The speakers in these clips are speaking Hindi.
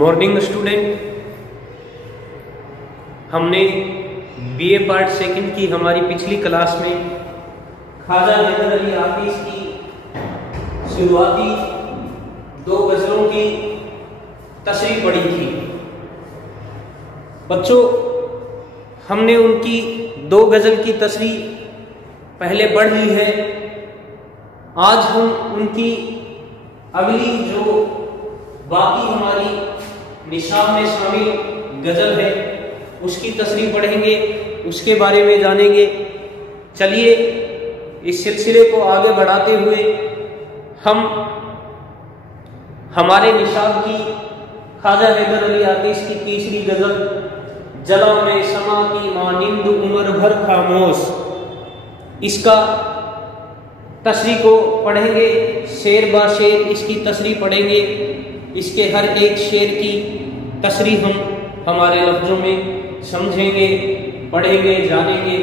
मॉर्निंग स्टूडेंट, हमने बीए पार्ट सेकंड की हमारी पिछली क्लास में ख्वाजा हैदर अली हाफिज की शुरुआती 2 गज़लों की तशरीह पढ़ी थी। बच्चों, हमने उनकी 2 गज़ल की तशरीह पहले पढ़ ली है। आज हम उनकी अगली जो बाकी हमारी निशाब में शामिल गज़ल है उसकी तशरीह पढ़ेंगे, उसके बारे में जानेंगे। चलिए इस सिलसिले को आगे बढ़ाते हुए हम हमारे निशाब की ख्वाजा हैदर अली हाफिज की तीसरी गज़ल जला में समा की मानिंद उम्र भर खामोश, इसका तशरीह को पढ़ेंगे। शेर बा शेर इसकी तशरीह पढ़ेंगे। इसके हर एक शेर की तशरीह हम हमारे लफ्ज़ों में समझेंगे, पढ़ेंगे, जानेंगे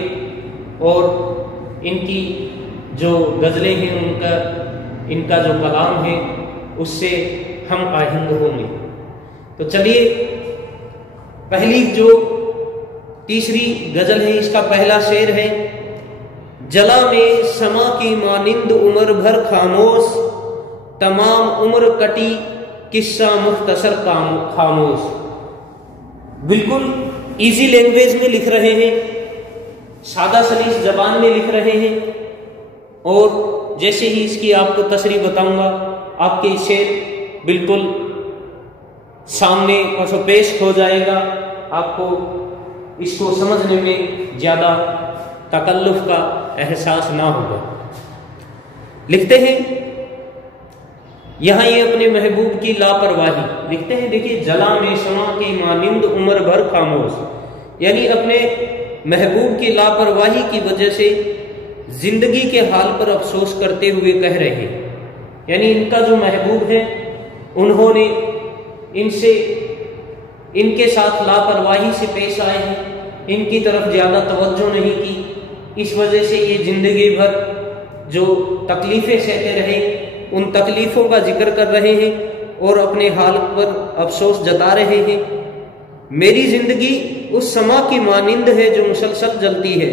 और इनकी जो गज़लें हैं इनका जो कलाम है उससे हम आहिंग होंगे। तो चलिए पहली जो तीसरी गज़ल है इसका पहला शेर है, जला में समा की मानिंद उम्र भर खामोश, तमाम उम्र कटी किस्सा मुख्तसर खामोश। बिल्कुल इजी लैंग्वेज में लिख रहे हैं, सादा सलीस जबान में लिख रहे हैं और जैसे ही इसकी आपको तशरीह बताऊंगा आपके शेर बिल्कुल सामने पेश हो जाएगा। आपको इसको समझने में ज़्यादा तकल्लुफ का एहसास ना होगा। लिखते हैं यहाँ ये अपने महबूब की लापरवाही लिखते हैं। देखिए, जला में शमा की मानिंद उम्र भर खामोश, यानी अपने महबूब की लापरवाही की वजह से जिंदगी के हाल पर अफसोस करते हुए कह रहे हैं। यानी इनका जो महबूब है उन्होंने इनके साथ लापरवाही से पेश आए हैं, इनकी तरफ ज़्यादा तवज्जो नहीं की। इस वजह से ये जिंदगी भर जो तकलीफ़ें सहते रहे उन तकलीफ़ों का जिक्र कर रहे हैं और अपने हाल पर अफसोस जता रहे हैं। मेरी ज़िंदगी उस समा की मानिंद है जो मुसलसल जलती है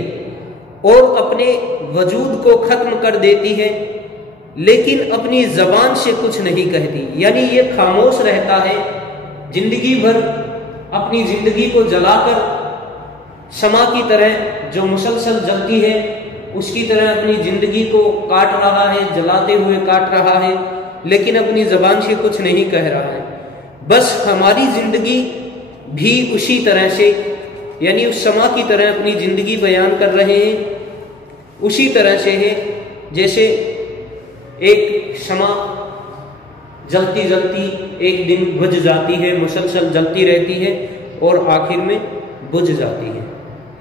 और अपने वजूद को ख़त्म कर देती है, लेकिन अपनी ज़बान से कुछ नहीं कहती। यानी ये खामोश रहता है जिंदगी भर, अपनी ज़िंदगी को जलाकर समा की तरह जो मुसलसल जलती है उसकी तरह अपनी ज़िंदगी को काट रहा है, जलाते हुए काट रहा है, लेकिन अपनी ज़बान से कुछ नहीं कह रहा है। बस हमारी ज़िंदगी भी उसी तरह से, यानी उस समा की तरह अपनी ज़िंदगी बयान कर रहे हैं। उसी तरह से है जैसे एक समा जलती जलती एक दिन बुझ जाती है, मुसलसल जलती रहती है और आखिर में बुझ जाती है।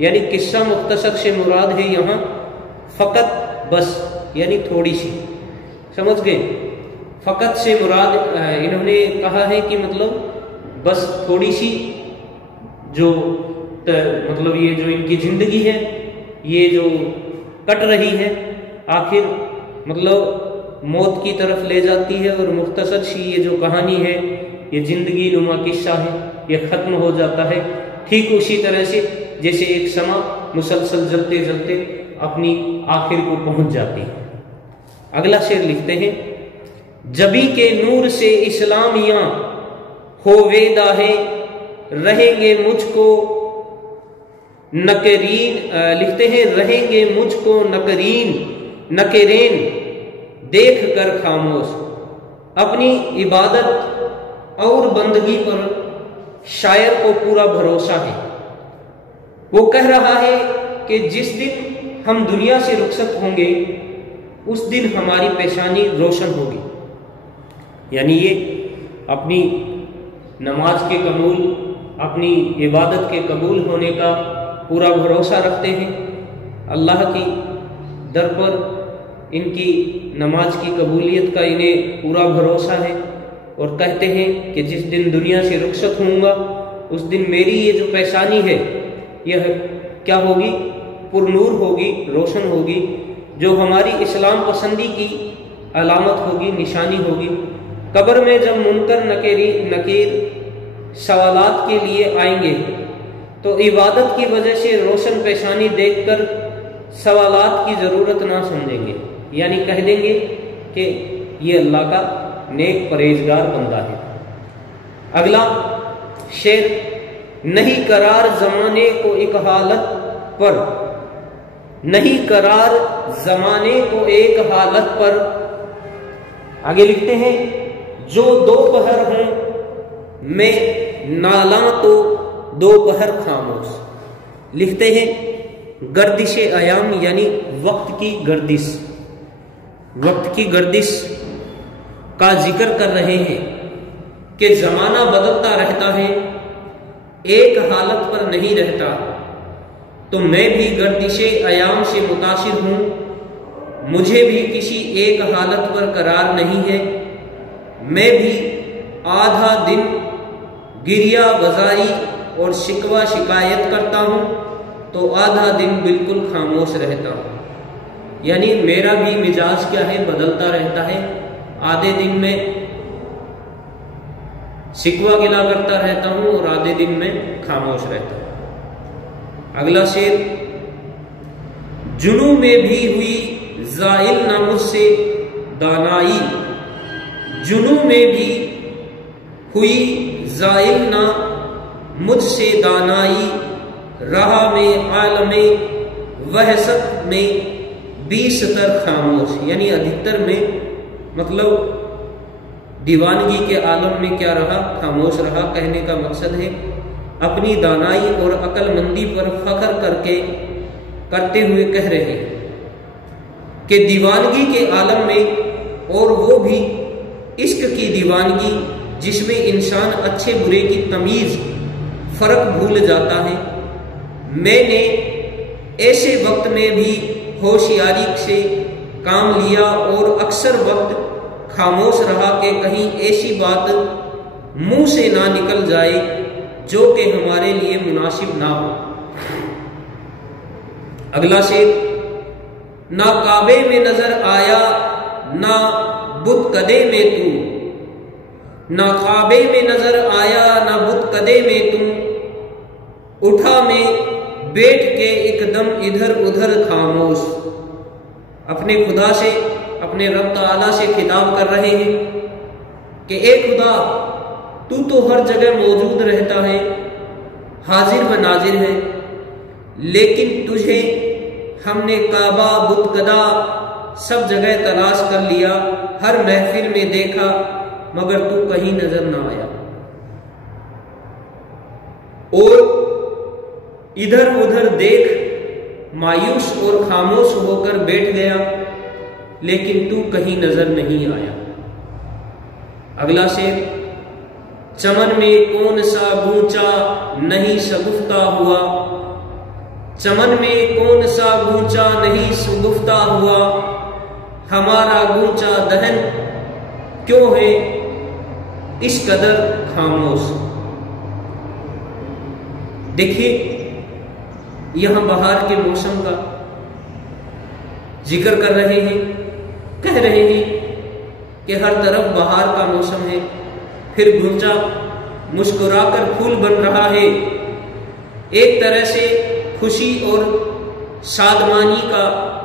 यानी किस्सा मुख्तसर से मुराद है यहाँ फ़कत, बस, यानी थोड़ी सी, समझ गए। फ़कत से मुराद इन्होंने कहा है कि मतलब बस थोड़ी सी जो मतलब ये जो इनकी ज़िंदगी है ये जो कट रही है आखिर मतलब मौत की तरफ ले जाती है और मुख्तसर सी ये जो कहानी है, ये ज़िंदगी नुमा किस्सा है, ये ख़त्म हो जाता है। ठीक उसी तरह से जैसे एक समा मुसलसल जलते जलते अपनी आखिर को पहुंच जाती है। अगला शेर लिखते हैं, जबी के नूर से इस्लामियां हो वेदा है, रहेंगे मुझको नकरीन, लिखते हैं रहेंगे मुझको नकरेन देख कर खामोश। अपनी इबादत और बंदगी पर शायर को पूरा भरोसा है। वो कह रहा है कि जिस दिन हम दुनिया से रुखसत होंगे उस दिन हमारी पेशानी रोशन होगी। यानी ये अपनी नमाज के कबूल, अपनी इबादत के कबूल होने का पूरा भरोसा रखते हैं। अल्लाह की दर पर इनकी नमाज की कबूलियत का इन्हें पूरा भरोसा है और कहते हैं कि जिस दिन दुनिया से रुखसत होऊंगा उस दिन मेरी ये जो पेशानी है यह क्या होगी, पुरनूर होगी, रोशन होगी, जो हमारी इस्लाम पसंदी की अलामत होगी, निशानी होगी। कब्र में जब मुनकर नकीर सवालात के लिए आएंगे तो इबादत की वजह से रोशन पेशानी देखकर सवालात की ज़रूरत ना समझेंगे, यानी कह देंगे कि ये अल्लाह का नेक परहेजगार बंदा है। अगला शेर, नहीं करार ज़माने को एक हालत पर, नहीं करार ज़माने को एक हालत पर। आगे लिखते हैं, जो दोपहर है मैं नाला तो दोपहर खामोश। लिखते हैं, गर्दिश अयाम यानी वक्त की गर्दिश, वक्त की गर्दिश का जिक्र कर रहे हैं कि जमाना बदलता रहता है, एक हालत पर नहीं रहता। तो मैं भी गर्दिश अयाम से मुतासिर हूं, मुझे भी किसी एक हालत पर करार नहीं है। मैं भी आधा दिन गिरिया बजारी और शिकवा शिकायत करता हूं तो आधा दिन बिल्कुल खामोश रहता हूं। यानी मेरा भी मिजाज क्या है, बदलता रहता है। आधे दिन में शिकवा गिला करता रहता हूं और आधे दिन में खामोश रहता हूं। अगला शेर, जुनू में भी हुई जाइल ना मुझसे दानाई, जुनू में भी हुई जाइल ना मुझसे दानाई, रहा में आलमे वहसत में 20 खामोश। यानी अधिकतर में मतलब दीवानगी के आलम में क्या रहा, खामोश रहा। कहने का मकसद है अपनी दानाई और अक्लमंदी पर फख्र करते हुए कह रहे हैं कि दीवानगी के आलम में, और वो भी इश्क की दीवानगी जिसमें इंसान अच्छे बुरे की तमीज फर्क भूल जाता है, मैंने ऐसे वक्त में भी होशियारी से काम लिया और अक्सर वक्त खामोश रहा कि कहीं ऐसी बात मुंह से ना निकल जाए जो कि हमारे लिए मुनासिब ना हो। अगला शेर, ना काबे में नजर आया ना बुत कदे में तू, ना काबे में नजर आया ना बुत कदे में तू, उठा में बैठ के एकदम इधर उधर खामोश। अपने खुदा से, अपने रब ताला से खिताब कर रहे हैं कि ए खुदा, तू तो हर जगह मौजूद रहता है, हाजिर व नाजिर है, लेकिन तुझे हमने काबा बुतकदा सब जगह तलाश कर लिया, हर महफिल में देखा, मगर तू कहीं नजर ना आया। और इधर उधर देख मायूस और खामोश होकर बैठ गया, लेकिन तू कहीं नजर नहीं आया। अगला शेर, चमन में कौन सा गूंचा नहीं शगुफ्ता हुआ, चमन में कौन सा गूंचा नहीं शगुफ्ता हुआ, हमारा गूंचा दहन क्यों है इस कदर खामोश। देखिए, यहां बहार के मौसम का जिक्र कर रहे हैं, कह रहे हैं कि हर तरफ बहार का मौसम है, फिर गुंजा मुस्कुराकर फूल बन रहा है। एक तरह से खुशी और सादमानी का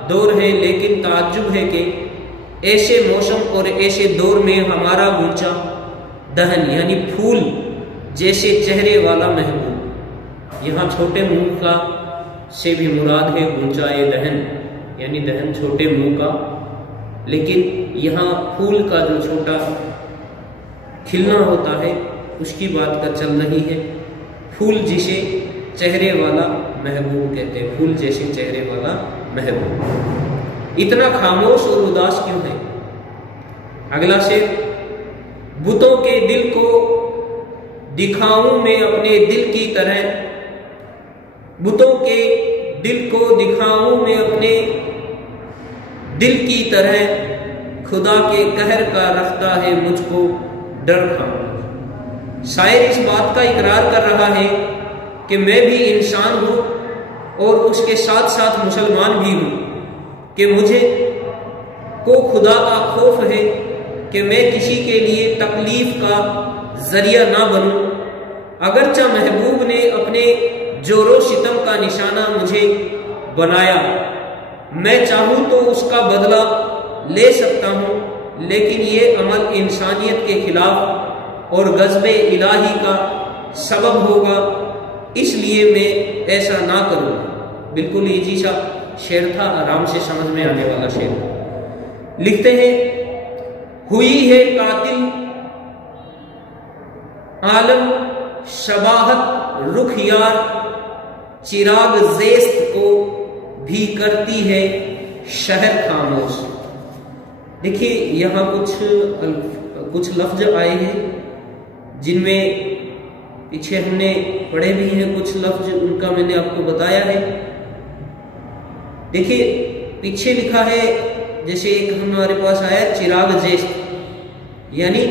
दौर है, लेकिन ताज्जुब है कि ऐसे मौसम और ऐसे दौर में हमारा गुंजा दहन यानी फूल जैसे चेहरे वाला महबूब। यहाँ छोटे मुंह का से भी मुराद है गुंजाए दहन, यानी दहन छोटे मुंह का, लेकिन यहाँ फूल का जो छोटा खिलना होता है उसकी बात कर चल रही है। फूल जिसे चेहरे वाला महबूब कहते हैं, फूल जैसे चेहरे वाला महबूब। इतना खामोश और उदास क्यों है? अगला शेर, बुतों के दिल को दिखाऊं मैं अपने दिल की तरह, बुतों के दिल को दिखाऊं मैं अपने दिल की तरह, खुदा के कहर का रखता है मुझको डर खामोश। शायर इस बात का इकरार कर रहा है कि मैं भी इंसान हूं और उसके साथ साथ मुसलमान भी हूं, कि मुझे को खुदा का खौफ है कि मैं किसी के लिए तकलीफ का जरिया ना बनूं, अगरचा महबूब ने अपने जोरो सितम का निशाना मुझे बनाया, मैं चाहूं तो उसका बदला ले सकता हूं, लेकिन ये अमल इंसानियत के खिलाफ और गज़बे इलाही का सबब होगा, इसलिए मैं ऐसा ना करूंगा। बिल्कुल इजी सा शेर था, आराम से समझ में आने वाला शेर। लिखते हैं, हुई है कातिल आलम शबाहत रुख यार, चिराग ज़ेस्त को भी करती है शहर खामोश। देखिए यहाँ कुछ लफ्ज आए हैं जिनमें पीछे हमने पढ़े भी हैं, कुछ लफ्ज उनका मैंने आपको बताया है। देखिए पीछे लिखा है, जैसे एक हमारे पास आया चिराग ज़ेस्त, यानी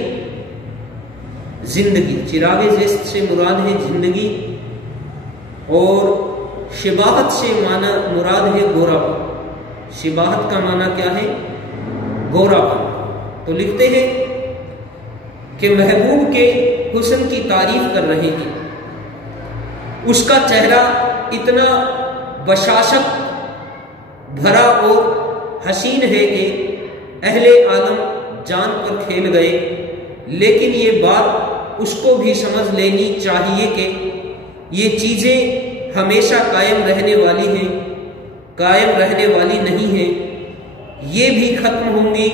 जिंदगी। चिराग ज़ेस्त से मुराद है जिंदगी, और शिबाहत से माना मुराद है गोरापन। शिबाहत का माना क्या है? गोरापन। तो लिखते हैं कि महबूब के हुस्न की तारीफ कर रहे हैं, उसका चेहरा इतना बशाशत भरा और हसीन है कि अहले आलम जान पर खेल गए, लेकिन ये बात उसको भी समझ लेनी चाहिए कि ये चीजें हमेशा कायम रहने वाली हैं, कायम रहने वाली नहीं हैं। ये भी खत्म होंगी,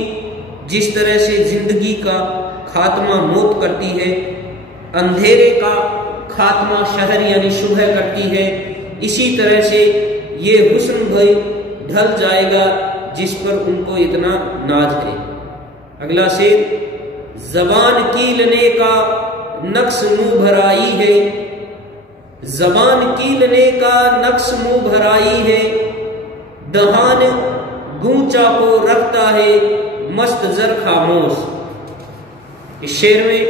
जिस तरह से जिंदगी का खात्मा मौत करती है, अंधेरे का खात्मा शहर यानी सुबह करती है, इसी तरह से ये हुस्न भी ढल जाएगा जिस पर उनको इतना नाज है। अगला शेर, जबान कीलने का नक्श मुंह भराई है, जबान कीलने का नक्श मुंह भराई है, दहान गूंचा को रखता है मस्त जर खामोश। इस शेर में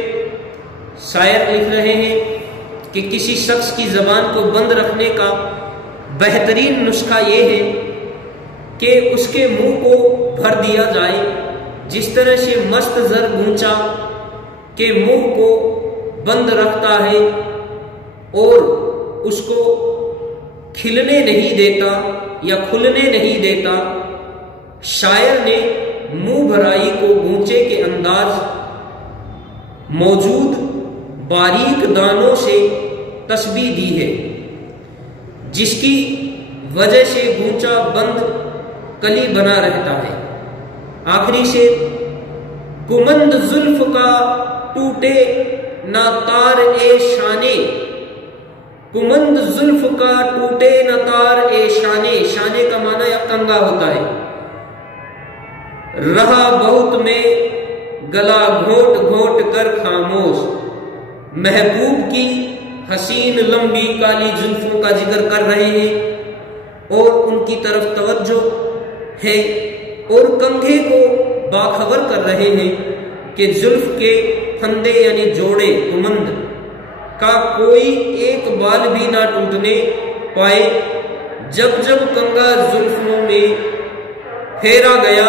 शायर लिख रहे हैं कि किसी शख्स की जबान को बंद रखने का बेहतरीन नुस्खा ये है कि उसके मुंह को भर दिया जाए, जिस तरह से मस्त जर गूंचा के मुंह को बंद रखता है और उसको खिलने नहीं देता या खुलने नहीं देता। शायर ने मुंह भराई को गूंचे के अंदाज मौजूद बारीक दानों से तस्बीह दी है, जिसकी वजह से गूंचा बंद कली बना रहता है। आखिरी से, कुमंद जुल्फ का टूटे ना तार ए शाने, कुमंद जुल्फ का टूटे न तार ए शाने, शाने का माना या कंगा होता है। रहा बहुत में गला घोट घोट कर खामोश, महबूब की हसीन लंबी काली जुल्फों का जिक्र कर रहे हैं और उनकी तरफ तवज्जो है, और कंघे को बाखबर कर रहे हैं कि जुल्फ के फंदे यानी जोड़े कुमंद का कोई एक बाल भी ना टूटने पाए। जब जब कंगा जुल्फों में फेरा गया,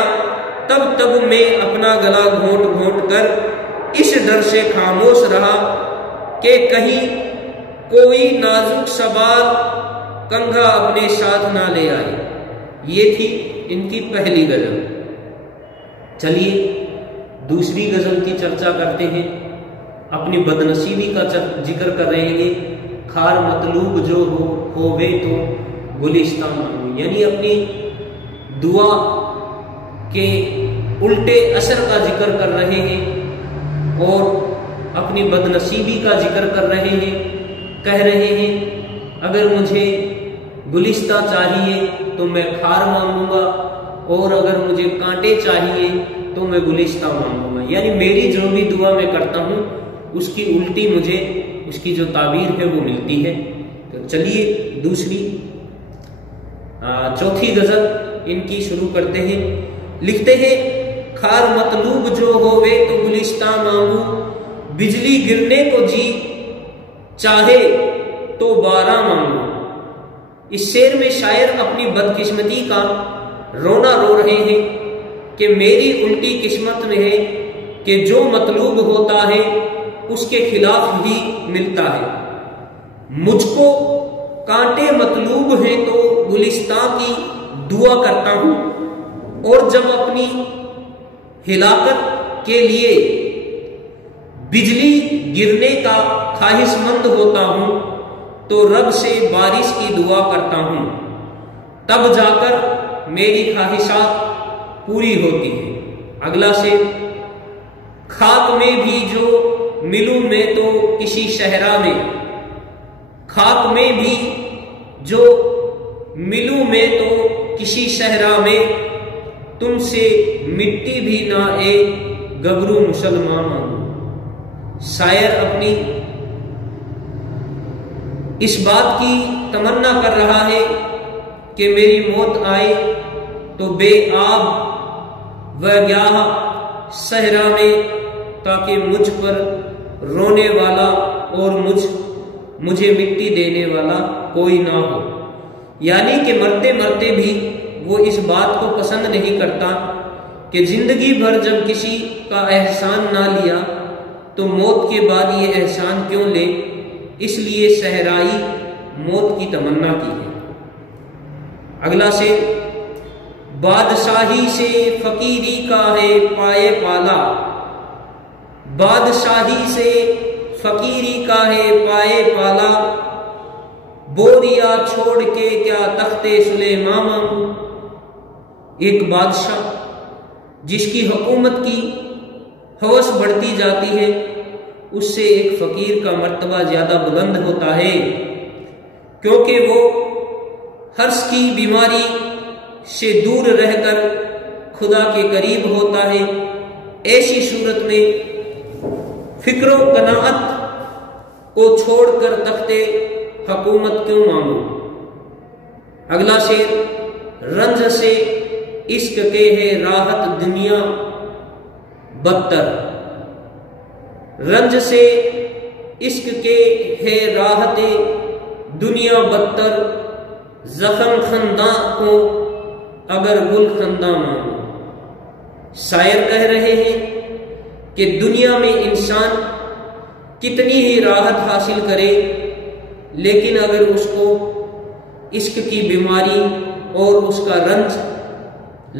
तब तब मैं अपना गला घोट घोट कर इस डर से खामोश रहा कि कहीं कोई नाजुक सवाल कंघा अपने साथ ना ले आए। ये थी इनकी पहली गजल। चलिए दूसरी गजल की चर्चा करते हैं। अपनी बदनसीबी का जिक्र कर रहे हैं। खार मतलूब जो होवे तो गुलिस्तां मांगू, यानी अपनी दुआ के उल्टे असर का जिक्र कर रहे हैं और अपनी बदनसीबी का जिक्र कर रहे हैं। कह रहे हैं अगर मुझे गुलिस्तां चाहिए तो मैं खार मांगूंगा, और अगर मुझे कांटे चाहिए तो मैं गुलिस्तां मांगूंगा। यानी मेरी जो भी दुआ मैं करता हूँ उसकी उल्टी मुझे उसकी जो ताबीर है वो मिलती है। तो चलिए दूसरी चौथी गजल इनकी शुरू करते हैं। लिखते हैं, खार मतलूब जो होवे तो गुलिस्तां मांगू, बिजली गिरने को जी चाहे तो बारह मांगू। इस शेर में शायर अपनी बदकिस्मती का रोना रो रहे हैं कि मेरी उल्टी किस्मत में है कि जो मतलूब होता है उसके खिलाफ ही मिलता है। मुझको कांटे मतलूब हैं तो गुलिस्तां की दुआ करता हूं, और जब अपनी हिलाकत के लिए बिजली गिरने का ख्वाहिशमंद होता हूं तो रब से बारिश की दुआ करता हूं, तब जाकर मेरी ख्वाहिशात पूरी होती है। अगला शेर, खाक में भी जो मिलूं मैं तो किसी शहरा में, खाक में भी जो मिलूं मैं तो किसी शहरा में, तुमसे मिट्टी भी ना ए गबरू मुसलमान मांगू। शायर अपनी इस बात की तमन्ना कर रहा है कि मेरी मौत आए तो बेआब व ग्याह सहरा में, ताकि मुझ पर रोने वाला और मुझे मिट्टी देने वाला कोई ना हो। यानी कि मरते मरते भी वो इस बात को पसंद नहीं करता कि जिंदगी भर जब किसी का एहसान ना लिया तो मौत के बाद ये एहसान क्यों ले, इसलिए सहराई मौत की तमन्ना की है। अगला शेर, बादशाही से फकीरी का है पाए पाला, बादशाही से फकीरी का है पाए पाला, बोरिया छोड़ के क्या तख्ते सुलेमा मांगू। एक बादशाह जिसकी हुकूमत की हवस बढ़ती जाती है, उससे एक फकीर का मर्तबा ज्यादा बुलंद होता है, क्योंकि वो हर्ष की बीमारी से दूर रहकर खुदा के करीब होता है। ऐसी सूरत में फिक्रो कनाअत को छोड़कर तख्ते हुकूमत क्यों मांगू। अगला शेर, रंज से इश्क के है राहत दुनिया बदतर, रंज से इश्क के है राहत दुनिया बदतर, जख्म खंदा को अगर गुल खंदा मांगो। शायर कह रहे हैं कि दुनिया में इंसान कितनी ही राहत हासिल करे, लेकिन अगर उसको इश्क की बीमारी और उसका रंज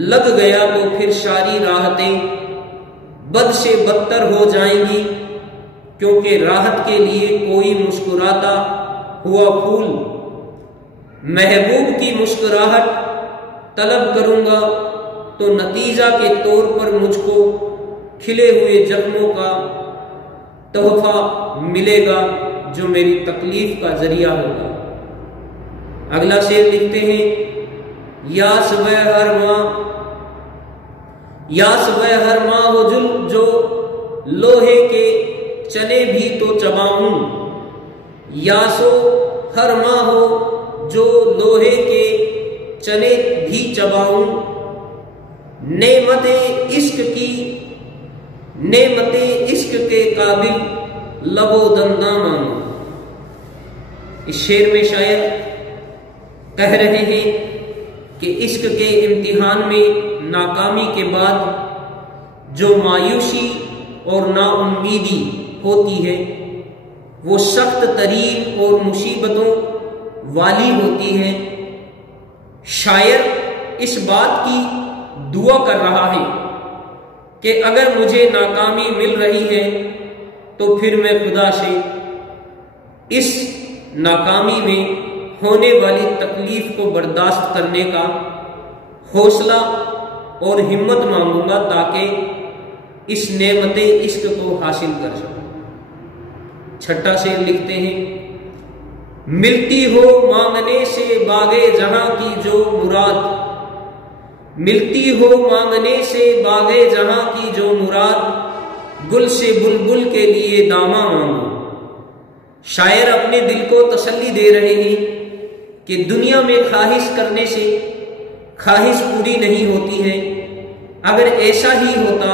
लग गया तो फिर सारी राहतें बद से बदतर हो जाएंगी, क्योंकि राहत के लिए कोई मुस्कुराता हुआ फूल महबूब की मुस्कुराहट तलब करूंगा तो नतीजा के तौर पर मुझको खिले हुए जख्मों का तोहफा मिलेगा, जो मेरी तकलीफ का जरिया होगा। अगला शेर लिखते हैं, यास व हर माँ हो जुल जो लोहे के चने भी तो चबाऊं, यासो हर माँ हो जो लोहे के चने भी चबाऊं, नेमते इश्क के काबिल लबो दंदा मांगू। इस शेर में शायर कह रहे हैं कि इश्क के इम्तिहान में नाकामी के बाद जो मायूसी और नाउम्मीदी होती है वो सख्त तरीन और मुसीबतों वाली होती है। शायर इस बात की दुआ कर रहा है कि अगर मुझे नाकामी मिल रही है तो फिर मैं खुदा से इस नाकामी में होने वाली तकलीफ को बर्दाश्त करने का हौसला और हिम्मत मांगूंगा, ताकि इस नेमते इश्क को हासिल कर सकूं। छठा शेर लिखते हैं, मिलती हो मांगने से बागे जहां की जो मुराद, मिलती हो मांगने से बागे जहां की जो मुराद, गुल से बुलबुल के लिए दामा मांगो। शायर अपने दिल को तसल्ली दे रहे हैं कि दुनिया में ख्वाहिश करने से ख्वाहिश पूरी नहीं होती है। अगर ऐसा ही होता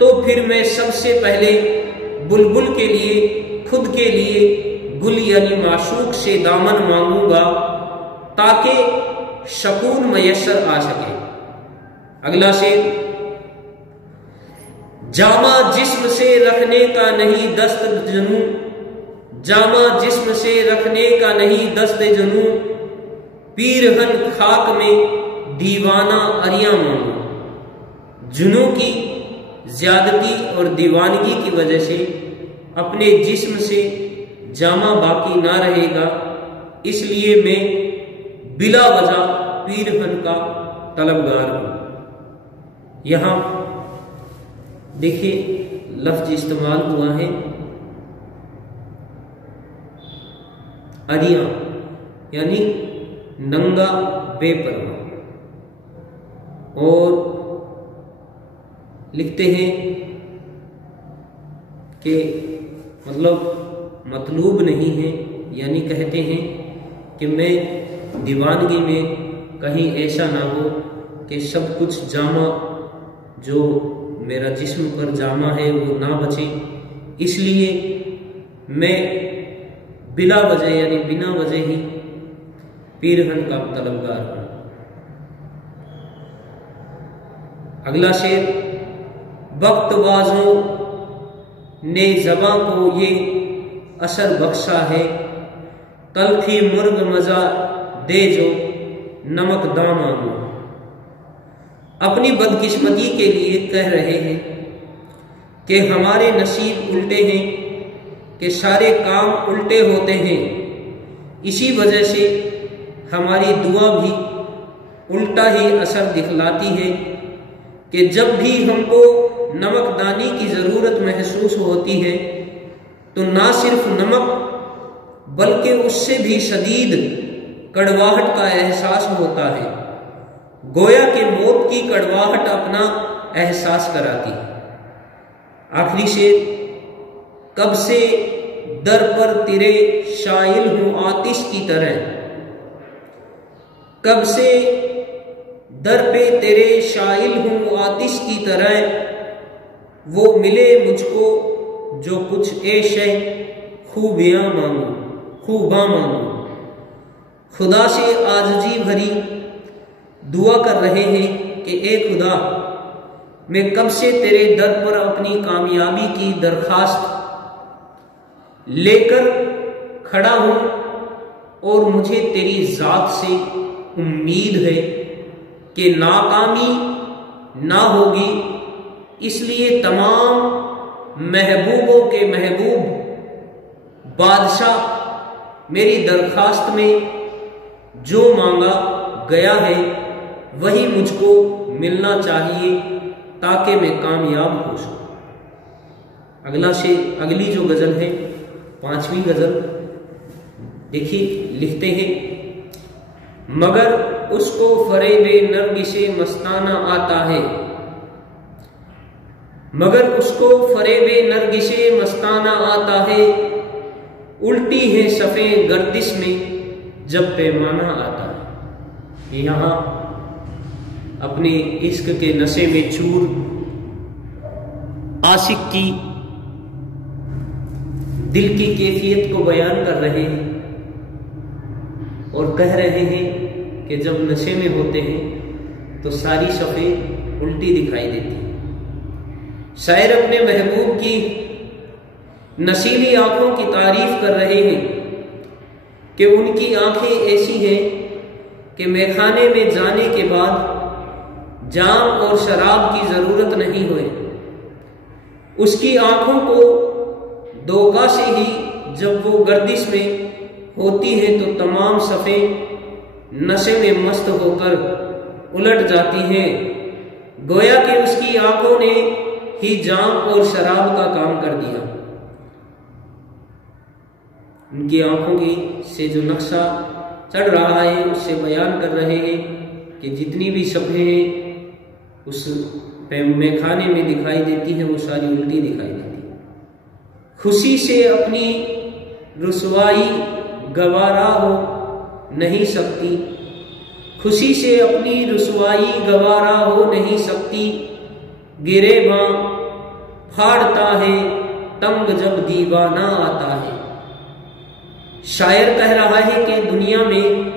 तो फिर मैं सबसे पहले बुलबुल के लिए, खुद के लिए गुल यानी माशूक से दामन मांगूंगा, ताकि सुकून मयस्सर आ सके। अगला शेर, जामा जिस्म से रखने का नहीं दस्त जनू, जामा जिस्म से रखने का नहीं दस्त जुनू, पीरहन खाक में दीवाना अरिया मांगू। जुनू की ज्यादती और दीवानगी की वजह से अपने जिस्म से जामा बाकी ना रहेगा, इसलिए मैं बिला वजह पीरहन का तलबगार हूं। यहां देखिए लफ्ज इस्तेमाल हुआ है अरिया, यानी नंगा बेपरवाह, और लिखते हैं कि मतलूब नहीं है, यानी कहते हैं कि मैं दीवानगी में कहीं ऐसा ना हो कि सब कुछ जामा जो मेरा जिस्म पर जामा है वो ना बचे, इसलिए मैं बिला वजह यानी बिना वजह ही पीरहन का तलबगार हूं। अगला शेर, वक्तबाजों ने ज़बां को ये असर बख्शा है, तलखी मुर्ग मजा दे जो नमक दाम आमू। अपनी बदकिस्मती के लिए कह रहे हैं कि हमारे नसीब उल्टे हैं, कि सारे काम उल्टे होते हैं, इसी वजह से हमारी दुआ भी उल्टा ही असर दिखलाती है कि जब भी हमको नमकदानी की ज़रूरत महसूस होती है तो ना सिर्फ नमक बल्कि उससे भी शदीद कड़वाहट का एहसास होता है, गोया के मौत की कड़वाहट अपना एहसास कराती है। आखिरी शेर, कब से दर पर तेरे शाइल हूं आतिश की तरह, कब से दर पे तेरे शाइल हूं आतिश की तरह, वो मिले मुझको जो कुछ ऐश है खूबियां मांगू खूबा मांगू। खुदा से आजिज़ी भरी दुआ कर रहे हैं कि ए खुदा, मैं कब से तेरे दर पर अपनी कामयाबी की दरखास्त लेकर खड़ा हूं और मुझे तेरी जात से उम्मीद है कि नाकामी ना होगी, इसलिए तमाम महबूबों के महबूब बादशाह मेरी दरखास्त में जो मांगा गया है वही मुझको मिलना चाहिए ताकि मैं कामयाब हो सकूं। अगली जो गजल है, 5वीं गजल, देखिए लिखते हैं, मगर उसको फरेबे नरगिसे मस्ताना आता है, मगर उसको फरेबे नरगिसे मस्ताना आता है, उल्टी है सफ़े गर्दिश में जब पैमाना आता है। यहाँ अपने इश्क के नशे में चूर आशिक की दिल की कैफियत को बयान कर रहे हैं और कह रहे हैं कि जब नशे में होते हैं तो सारी सफ़े उल्टी दिखाई देती है। शायर अपने महबूब की नशीली आंखों की तारीफ कर रहे हैं कि उनकी आंखें ऐसी हैं कि मैखाने में जाने के बाद जाम और शराब की जरूरत नहीं हुई। उसकी आंखों को धोखा से ही जब वो गर्दिश में होती है तो तमाम सफ़े नशे में मस्त होकर उलट जाती हैं, गोया कि उसकी आंखों ने ही जाम और शराब का काम कर दिया। उनकी आंखों की से जो नक्शा चढ़ रहा है उससे बयान कर रहे हैं कि जितनी भी सफ़े हैं उस मैखाने में दिखाई देती है वो सारी उल्टी दिखाई देती है। खुशी से अपनी रुसवाई गवारा हो नहीं सकती, खुशी से अपनी रुसवाई गवारा हो नहीं सकती, गिरेबां फाड़ता है तंग जब दीवाना आता है। शायर कह रहा है कि दुनिया में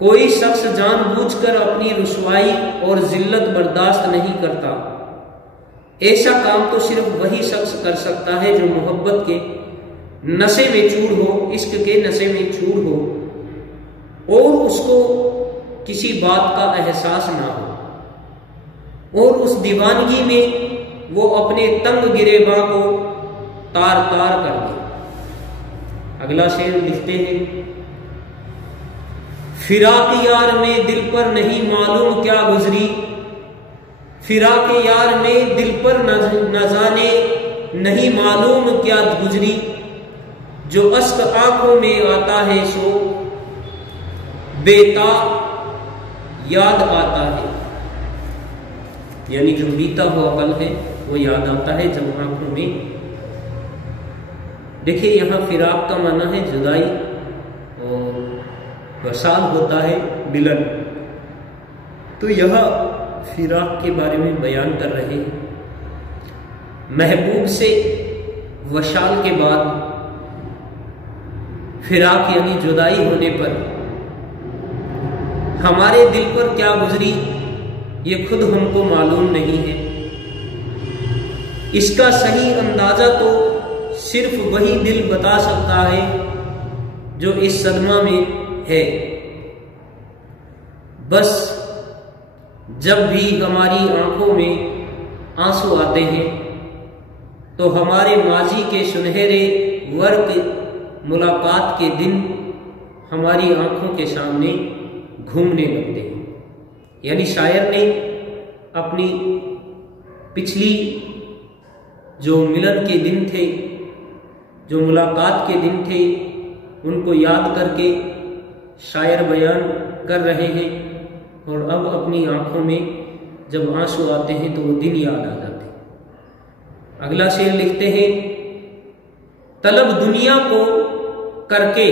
कोई शख्स जानबूझकर अपनी रुसवाई और जिल्लत बर्दाश्त नहीं करता। ऐसा काम तो सिर्फ वही शख्स कर सकता है जो मोहब्बत के नशे में चूर हो, इश्क के नशे में चूर हो और उसको किसी बात का एहसास ना हो और उस दीवानगी में वो अपने तंग गिरेबां को तार तार कर दे। अगला शेर लिखते हैं, फिराक यार में दिल पर नहीं मालूम क्या गुजरी, फिराक यार में दिल पर न जाने नहीं मालूम क्या गुजरी, जो अश्क आंखों में आता है सो बेता याद आता है। यानी जो बीता हुआ पल है वो याद आता है जब आंखों में। देखिए यहाँ फिराक का माना है जुदाई और वसाल होता है मिलन। तो यह फिराक के बारे में बयान कर रहे हैं। महबूब से वशाल के बाद फिराक यानी जुदाई होने पर हमारे दिल पर क्या गुजरी ये खुद हमको मालूम नहीं है। इसका सही अंदाजा तो सिर्फ वही दिल बता सकता है जो इस सदमा में है। बस जब भी हमारी आंखों में आंसू आते हैं तो हमारे माजी के सुनहरे वर्क मुलाकात के दिन हमारी आंखों के सामने घूमने लगते हैं। यानी शायर ने अपनी पिछली जो मिलन के दिन थे, जो मुलाकात के दिन थे, उनको याद करके शायर बयान कर रहे हैं और अब अपनी आंखों में जब आंसू आते हैं तो वो दिन याद आ जाते हैं। अगला शेर लिखते हैं, तलब दुनिया को करके,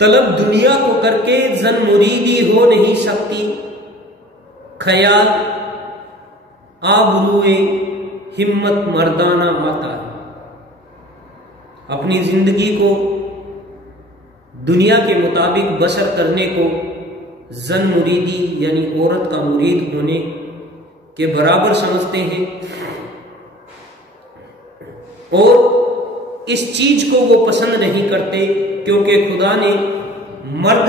तलब दुनिया को करके जन मुरीदी हो नहीं सकती, ख्याल आबरूए हिम्मत मर्दाना आता है। अपनी जिंदगी को दुनिया के मुताबिक बसर करने को जन मुरीदी यानी औरत का मुरीद होने के बराबर समझते हैं और इस चीज को वो पसंद नहीं करते क्योंकि खुदा ने मर्द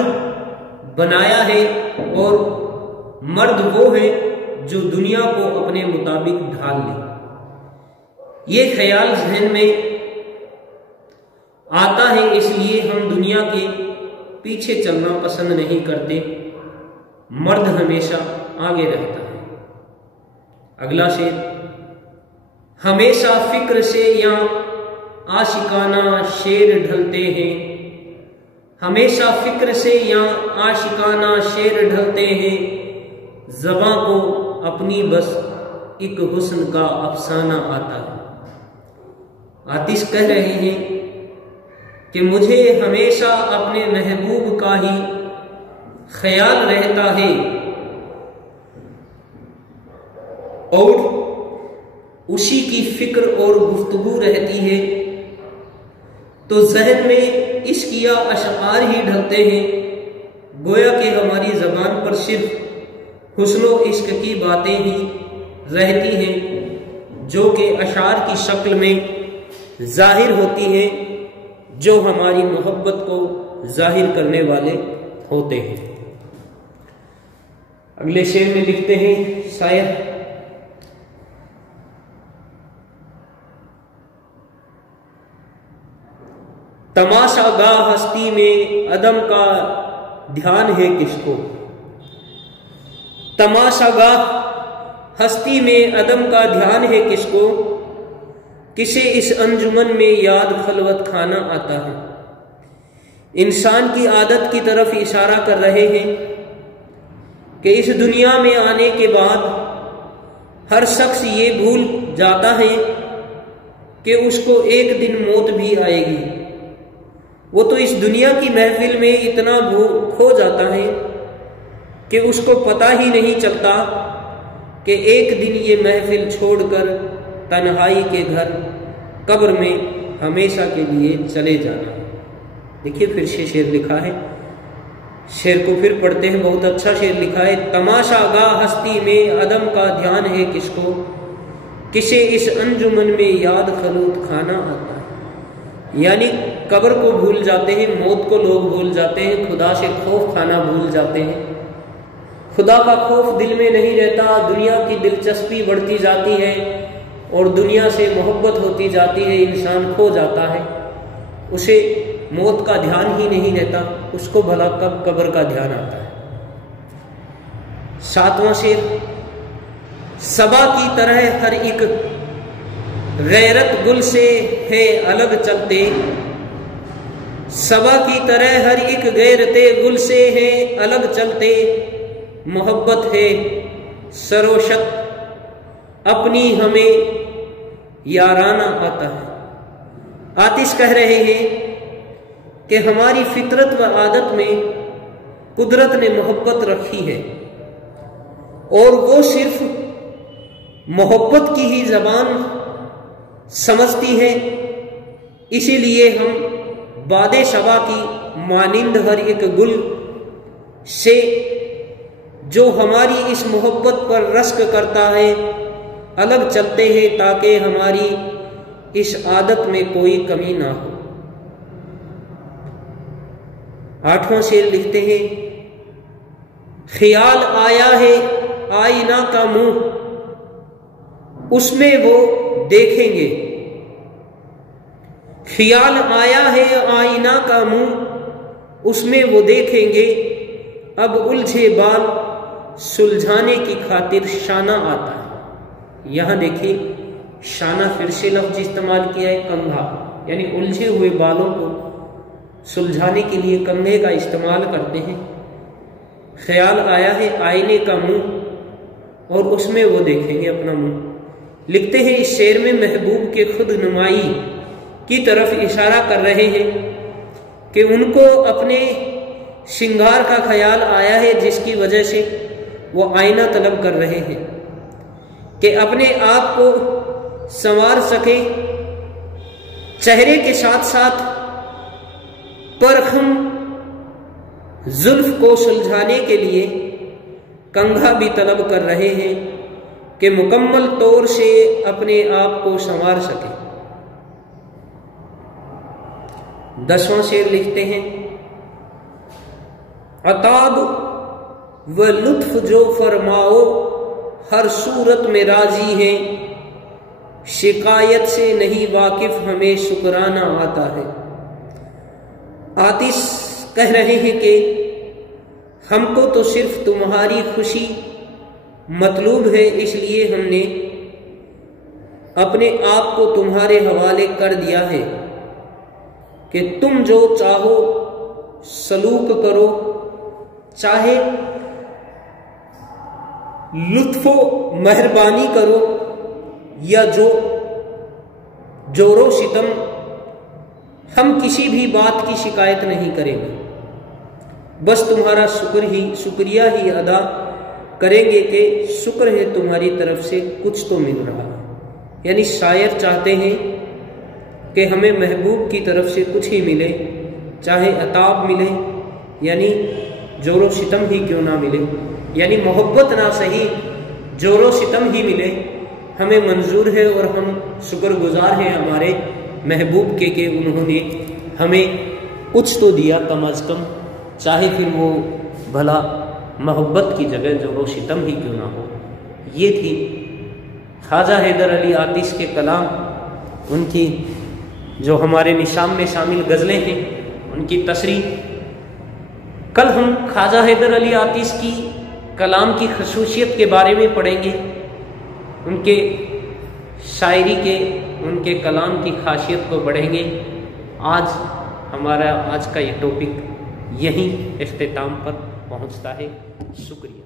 बनाया है और मर्द वो है जो दुनिया को अपने मुताबिक ढाल ले। ये ख्याल जहन में आता है, इसलिए हम दुनिया के पीछे चलना पसंद नहीं करते। मर्द हमेशा आगे रहता है। अगला शेर, हमेशा फिक्र से या आशिकाना शेर ढलते हैं, हमेशा फिक्र से या आशिकाना शेर ढलते हैं, ज़बां को अपनी बस एक हुस्न का अफसाना आता है। आतिश कह रहे हैं कि मुझे हमेशा अपने महबूब का ही ख्याल रहता है और उसी की फिक्र और गुफ्तगू रहती है, तो जहन में इश्क या अशआर ही ढलते हैं। गोया कि हमारी ज़बान पर सिर्फ हुस्नो इश्क की बातें ही रहती हैं जो कि अशार की शक्ल में जाहिर होती हैं, जो हमारी मोहब्बत को जाहिर करने वाले होते हैं। अगले शेर में लिखते हैं शायर, तमाशागाह हस्ती में अदम का ध्यान है किसको, तमाशागाह हस्ती में अदम का ध्यान है किसको, किसे इस अंजुमन में याद खलवत खाना आता है। इंसान की आदत की तरफ इशारा कर रहे हैं कि इस दुनिया में आने के बाद हर शख्स ये भूल जाता है कि उसको एक दिन मौत भी आएगी। वो तो इस दुनिया की महफिल में इतना खो जाता है कि उसको पता ही नहीं चलता कि एक दिन ये महफिल छोड़कर तन्हाई के घर कब्र में हमेशा के लिए चले जाना है। देखिए फिर से शेर लिखा है, शेर को फिर पढ़ते हैं, बहुत अच्छा शेर लिखा है। तमाशागाह हस्ती में अदम का ध्यान है किसको, किसे इस अंजुमन में याद खलूत खाना आता है। यानी कब्र को भूल जाते हैं, मौत को लोग भूल जाते हैं, खुदा से खौफ खाना भूल जाते हैं। खुदा का खौफ दिल में नहीं रहता, दुनिया की दिलचस्पी बढ़ती जाती है और दुनिया से मोहब्बत होती जाती है, इंसान खो जाता है, उसे मौत का ध्यान ही नहीं रहता, उसको भला कब कब्र का ध्यान आता है। 7वां शेर, सबा की तरह हर एक गैरत गुल से है अलग चलते, सबा की तरह हर एक गैरते गुल से है अलग चलते, मोहब्बत है सरोशत अपनी हमें याराना आता है। आतिश कह रहे हैं कि हमारी फितरत व आदत में कुदरत ने मोहब्बत रखी है और वो सिर्फ मोहब्बत की ही जबान समझती है, इसीलिए हम बादे सबा की मानिंद हर एक गुल से जो हमारी इस मोहब्बत पर रश्क करता है अलग चलते हैं, ताकि हमारी इस आदत में कोई कमी ना हो। 8वां शेर लिखते हैं, ख्याल आया है आईना का मुंह उसमें वो देखेंगे, ख्याल आया है आईना का मुंह उसमें वो देखेंगे, अब उलझे बाल सुलझाने की खातिर शाना आता है। यहां देखिए शाना फिर से लफ्ज इस्तेमाल किया है, कंघा, यानी उलझे हुए बालों को सुलझाने के लिए कंघे का इस्तेमाल करते हैं। ख्याल आया है आईने का मुंह और उसमें वो देखेंगे अपना मुंह। लिखते हैं इस शेर में महबूब के खुद नुमाई की तरफ इशारा कर रहे हैं कि उनको अपने श्रृंगार का ख्याल आया है, जिसकी वजह से वो आईना तलब कर रहे हैं कि अपने आप को संवार सके, चेहरे के साथ साथ परखम जुल्फ को सुलझाने के लिए कंघा भी तलब कर रहे हैं कि मुकम्मल तौर से अपने आप को संवार सके। 10वां शेर लिखते हैं, अताब व लुत्फ जो फरमाओ हर सूरत में राजी हैं, शिकायत से नहीं वाकिफ हमें शुक्राना आता है। आतिश कह रहे हैं कि हमको तो सिर्फ तुम्हारी खुशी मतलूब है, इसलिए हमने अपने आप को तुम्हारे हवाले कर दिया है कि तुम जो चाहो सलूक करो, चाहे लुत्फो मेहरबानी करो या जो जोरो सितम, हम किसी भी बात की शिकायत नहीं करेंगे, बस तुम्हारा शुक्रिया ही अदा करेंगे कि शुक्र है तुम्हारी तरफ से कुछ तो मिल रहा है। यानी शायर चाहते हैं कि हमें महबूब की तरफ से कुछ ही मिले, चाहे अताब मिले यानी जोरो सितम ही क्यों ना मिले, यानी मोहब्बत ना सही जोरो सितम ही मिले, हमें मंजूर है और हम शुक्रगुजार हैं हमारे महबूब के कि उन्होंने हमें कुछ तो दिया कम अज कम, चाहे फिर वो भला मोहब्बत की जगह जोरो सितम ही क्यों ना हो। ये थी ख्वाजा हैदर अली आतिश के कलाम, उनकी जो हमारे निशान में शामिल गज़लें हैं उनकी तशरीह। कल हम ख्वाजा हैदर अली आतिश की कलाम की खसूसियत के बारे में पढ़ेंगे, उनके शायरी के, उनके कलाम की खासियत को बढ़ेंगे। आज हमारा आज का ये टॉपिक यहीं इख्तिताम पर पहुंचता है। शुक्रिया।